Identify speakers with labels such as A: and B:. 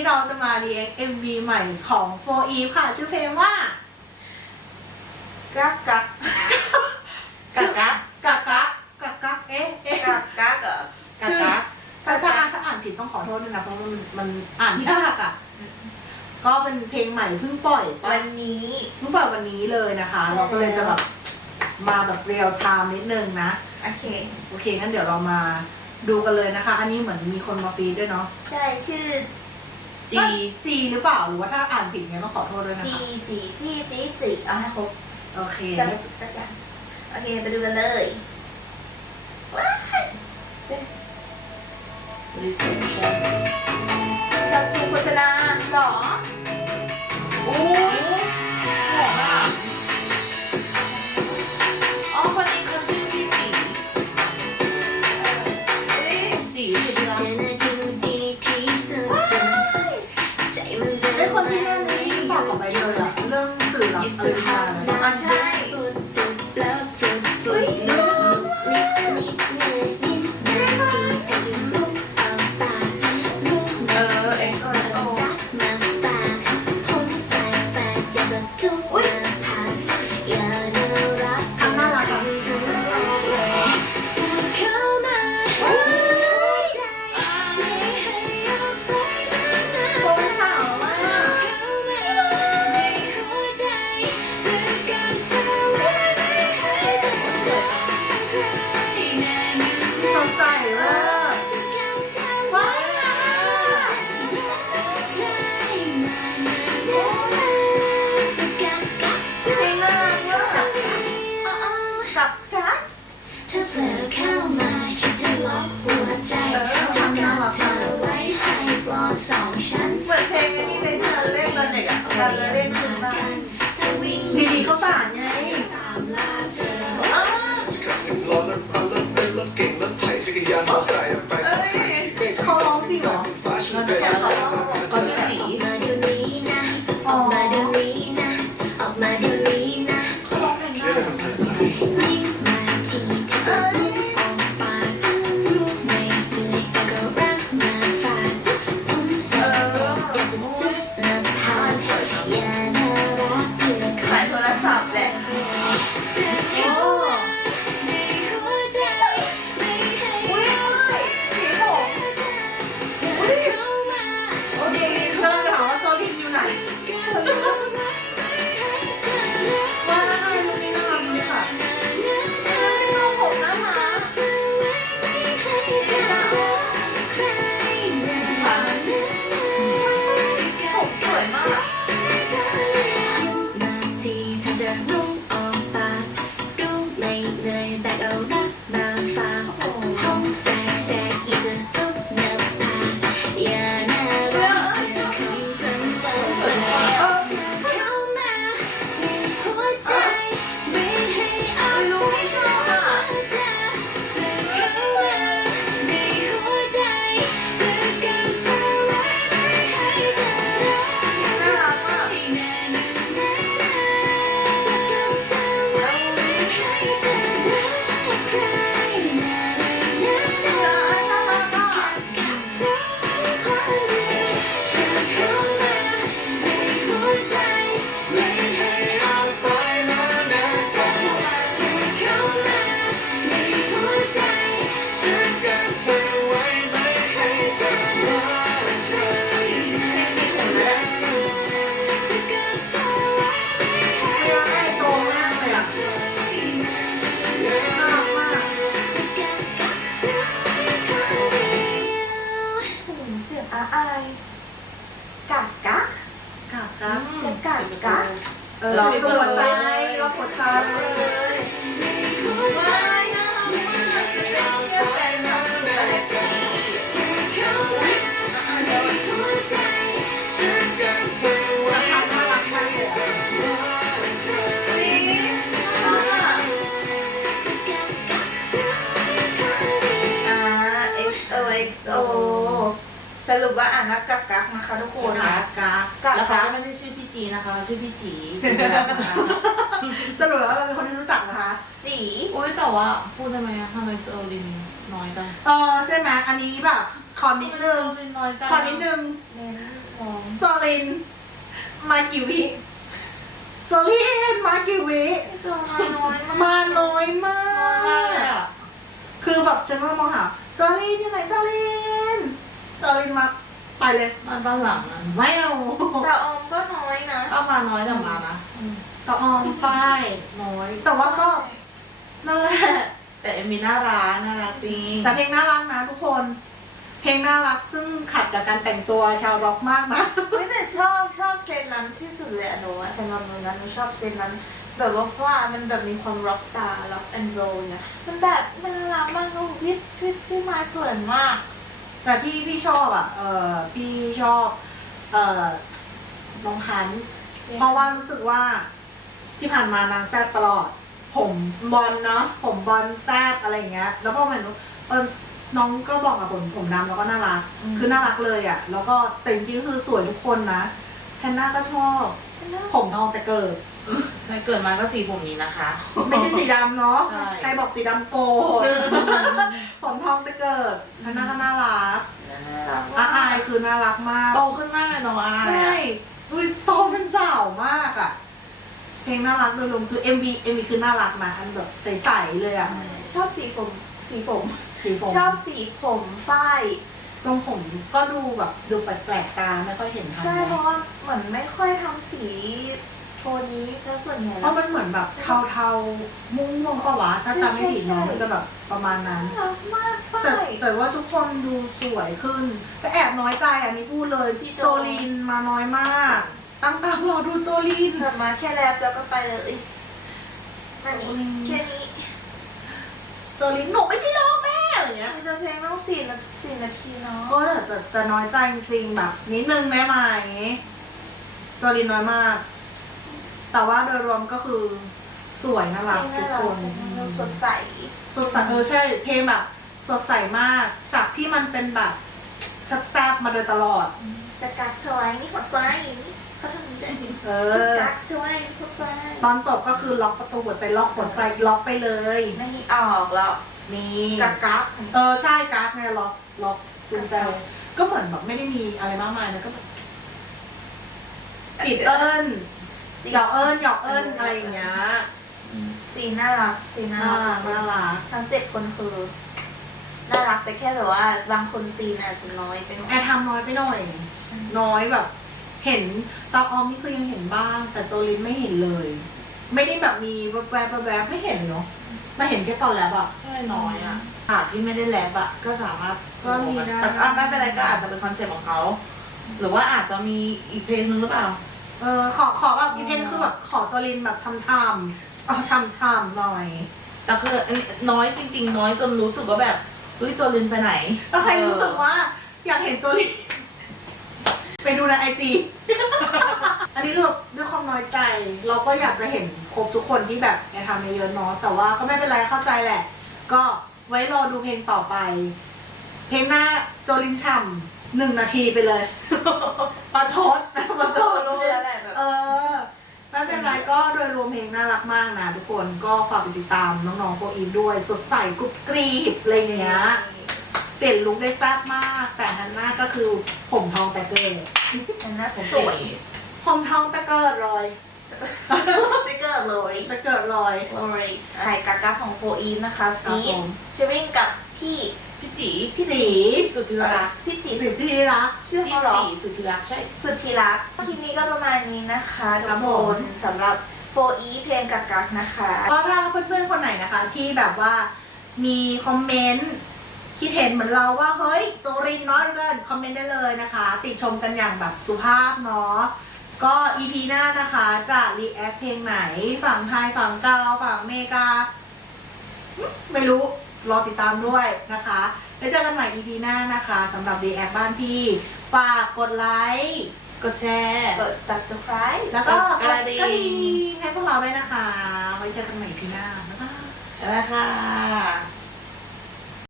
A: ้เราจะมาเรียก MV ใหม่ของโฟอีฟค่ะ ชื่อเพลงว่า
B: กักกักกักกัก
A: กักกักกักกักเอ๊ะ
B: กักกักเหรอ
A: กักกัถ้าถ้าอ่านผิดต้องขอโทษด้วยนะเพราะมันมันอ่านยากอะ ก็เป็นเพลงใหม่เพิ่งปล่อย
B: วันนี้
A: เพิ่งปล่อยวันนี้เลยนะคะ เราก็เลยจะแบบมาแบบเรียวชามนิดนึงนะ
B: โอเค
A: โอเคงั้นเดี๋ยวเรามาดูกันเลยนะคะ อันนี้เหมือนมีคนมาฟีดด้วยเนาะ
B: ใช่ ชื่อ
A: จี จีหรือเปล่าหรือว่าถ้าอ่านผิดเนี่ยต้องขอโทษด้วยนะ
B: จี
A: คะ
B: จีจีจีจีเอาให้ครบ
A: โอเค
B: แต่สักอย่างโอเคไปดูกันเลยว้าย รีเซพ
A: ชั
C: น ซัมซุงโฆษณาห
A: ร
C: อ อา
D: ย
C: กากกักค่กกา๊บจะกากกั
A: ก
C: เออ
B: มี
C: กระบวใจรอ
B: บ
C: หัวใจไม่รู้ว่าไม่รู้ว่า
B: ส
A: รุ
B: ปว่าอ่านว่ากักกักนะคะทุกคน
A: นะกัก
B: กัก
E: แล้วเขาไม่ได้ชื่อพี่จีนะคะ ชื่อพี่จี
A: สรุปแล้วเราเป็นคนที่รู้จักนะคะ
B: สี
E: อุ้ยแต่ว่าพูดทำไมอะทำไมเจอลินน้อยจัง
A: เออใช่ไหมอันนี้แบบขอนนิดนึงเจอลิ
E: นน้อยจัง
A: คอนนิดนึง
B: เน้นมอง
A: โซลิน มากี่วิโซลินมากี่วิ
B: มาน้อยมาก
A: มาน้อยมา
E: ก
A: คือแบบฉันก็มองหาโซลินอยู่ไหนโซลิน โซลินมาไปเลย
E: มาตอนหลังอะ
A: ไม่เอา
B: แต่ออมก็น้อยนะ
E: เอามาน้อยแต่มานะ
A: ตะออมฝ้ายน้อย แต่ว่าก็นั่นแหละ
E: แต่เอ็มมีน่ารักน่ารักจริง
A: แต่เพลงน่ารักนะทุกคน เพลงน่ารักซึ่งขัดกับการแต่งตัวชาวร็อกมากนะ
B: ไม่แต่ชอบชอบเซตนั้นที่สุดเลยอะหนูอะสำหรับหนูนะหนูชอบเซตนั้นแบบว่าเพราะว่ามันแบบมีความร็อกสตาร์ร็อกแอนด์โรลเนี่ยมันแบบมันน่ารักมากก็วิทวิทที่ไม้เขินมาก
A: แต่ที่พี่ชอบอะ เออพี่ชอบ เออน้องพันธุ์เพราะว่ารู้สึกว่าที่ผ่านมานางแซบตลอด ผมบอลเนาะผมบอลแซบอะไรอย่างเงี้ย แล้วพอมันเออน้องก็บอกกับผมผมดำแล้วก็น่ารัก
B: อืม
A: คือน่ารักเลยอะ แล้วก็แต่จริงๆคือสวยทุกคนนะแพนน่าก็ชอบ ผมทองแต่เกิด
E: ใช่เกิดมาก็สีผมนี้นะคะ
A: ไม่ใช่สีดำเนาะ
E: ใช่
A: ใครบอกสีดำโกรธผมทองแต่เกิดแพนน่าก็น่ารัก
B: น่ารัก
A: อา
B: มา
A: อาย
B: ก
A: คือน่ารักมาก
E: โตขึ้นมากเลยน้องอาย
A: ใช่
E: อะ
A: อุ้ยโตเป็นสาวมากอะ เพลงน่ารักโดยรวมคือ MV MV คือน่ารักนะอันแบบใสๆเลยอะ
B: ชอบสีผมสีผม
A: สีผม
B: ชอบสีผมฝ้าย
A: ทรงผมก็ดูแบบดูแปลกๆตาไม่ค่อยเห็นทำ
B: ใช่
A: นะ
B: เพราะว่าเหมือนไม่ค่อยทำสี โทนนี้ซะส่วนใหญ่
A: เพ
B: แล้ว
A: ราะมันเหมือนแบบเทาๆ มุ้งมงปะวะถ้าจำไม่ผิดเนาะ
B: ใช่ใช่
A: มันจะแบบประมาณนั้น
B: น่ารักมากฝ้า
A: แต่
B: ย
A: แต่ว่าทุกคนดูสวยขึ้น แต่แอบน้อยใจอันนี้พูดเลย
B: พี่โจ
A: โจ ลินมาน้อยมาก ตั้งตารอดูโจลิน
B: แบบมาแค่แรปแล้วก็ไปเลยมันนี้
A: อืม
B: แค่นี้
A: โจลินหนูไม่ใช่ลูกแม่อะไรเงี้ย
B: มีแต่เพลงต้องสี่นาสี่นาทีเนาะ
A: ก็แต่แต่แต่น้อยใจจริงๆแบบนิดนึงได้ไหมโจลินน้อยมาก แต่ว่าโดยรวมก็คือสวยน่ารัก
B: เพล
A: ทุ
B: ง
A: ก
B: น่า
A: ค
B: รัก
A: น
B: ดูสดใส
A: สดใสเออใช่เพลงแบบสดใสมาก จากที่มันเป็นแบบแซ่บๆมาโดยตลอด
B: จะกักเธอไว้นี่หัวใจนี่เขาทำอย่างนี้
A: เอ
B: จะ
A: อ
B: กักเธอไว้นี่หัวใจ
A: ตอนจบก็คือล็อกประตูหัวใจล็อกหัวใจล็อกไปเลย
B: ไม่ออกแล้ว
A: นี่
B: กักกัก
A: เออใช่การ์ดไงล็อกล็อกกุญแจ
B: กัก
A: ก็เหมือนแบบไม่ได้มีอะไรมากมายนะก็แบบจีบเอิญ หยอกเอิญหยอกเอิญอะไรอย่างเงี้ย
B: สีน่ารักสีน่า
A: น่า
B: รั
A: รั
B: ก
A: กน่ารัก
B: ทั้งเจ็ดคนคือน่ารักแต่แค่แบบว่าบางคนซีนอาจจะน้อยไปหน่อย
A: แอร์ทำน้อยไปหน่อย น้อยแบบ เห็นตาออมนี่คือยังเห็นบ้าง แต่โจลินไม่เห็นเลย ไม่ได้แบบมีแวบๆแวบๆไม่เห็นเนาะมาเห็นแค่ตอนแรกอะ
E: ใช่น้อยอะฉากที่ไม่ได้แรปอะก็สามารถ
A: ก็มีได้
E: แต่ก็ไม่เป็นไรก็อาจจะเป็นคอนเซ็ปต์ของเขา หรือว่าอาจจะมีอีกเพลงนึงหรือเปล่า
A: เออขอขอแบบอีเพนคือแบบขอโจลินแบบช่ำๆเอาช่ำๆหน่อย
E: แต่คืออันนี้น้อยจริง ๆ น้อยจนรู้สึกว่าแบบเฮ้ยโจลินไปไหน
A: แล้วใครรู้สึกว่าอยากเห็นโจลิน ไปดูในไอจี อันนี้คือแบบด้วยความน้อยใจ เราก็อยากจะเห็นครบทุกคนที่แบบอยากทำเยอะๆเนาะแต่ว่าก็ไม่เป็นไรเข้าใจแหละ ก็ไว้รอดูเพลงต่อไป เพลงหน้าโจลินช่ำหนึ่งนาทีไปเลย ประชดประช ก็โดยรวมเพลงน่ารักมากนะทุกคนก็ฝากไปติดตามน้องๆโฟอีฟด้วย สดใสกรุบกรีบอะไรอย่างเงี้ยเปลี่ยนลุคได้แซ่บมาก แต่ฮันน่าก็คือผมทองแต่เกิด
B: มันน่าส
E: ส
B: ว
E: วยย
A: ผมทองแต่เกิดเลย
B: สติกเกอร์เลย
A: แต่เกิดเลย
B: เลยไข่กากาของโฟอีฟนะคะ
A: ครับ
B: ฟี
A: ผม
B: เชอริงกับ พี่
E: พี่จี
A: พี่จี
E: สุดที่รัก
B: พี่จี
A: สิ่งที่รัก
B: ชื่อ
E: พี่
B: เขาเหรอ
E: จีสุดที่รักใช่
B: สุดที่รักคลิปนี้ก็ประมาณนี้นะคะทุ
A: ครั
B: ก
A: บ
B: ค
A: ผม
B: นสำหรับโฟอีเพลงกากานะคะ
A: ก็ถ้าเพื่อนๆคนไหนนะคะ ที่แบบว่ามีคอมเมนต์คิดเห็นเหมือนเราว่าเฮ้ยโซรินน้อยเกินคอมเมนต์ได้เลยนะคะ ติชมกันอย่างแบบสุภาพเนาะก็ EP หน้านะคะจะรีแอคเพลงไหน ฝั่งไทยฝั่งเกาฝั่งอเมริกาหึไม่รู้ รอติดตามด้วยนะคะ แล้วเจอกันใหม่ EP หน้านะคะสำหรับรีแอคบ้านพี่ ฝากกดไลค์
E: กดแชร์
B: กด subscribe
A: แล้วก็
E: กดกระดิ่ง
A: กระดิ่งให้พวกเราด้วยนะคะ ไว้เจอกันใหม่ EP หน้า บ๊ายบาย
E: แล้วค่ะ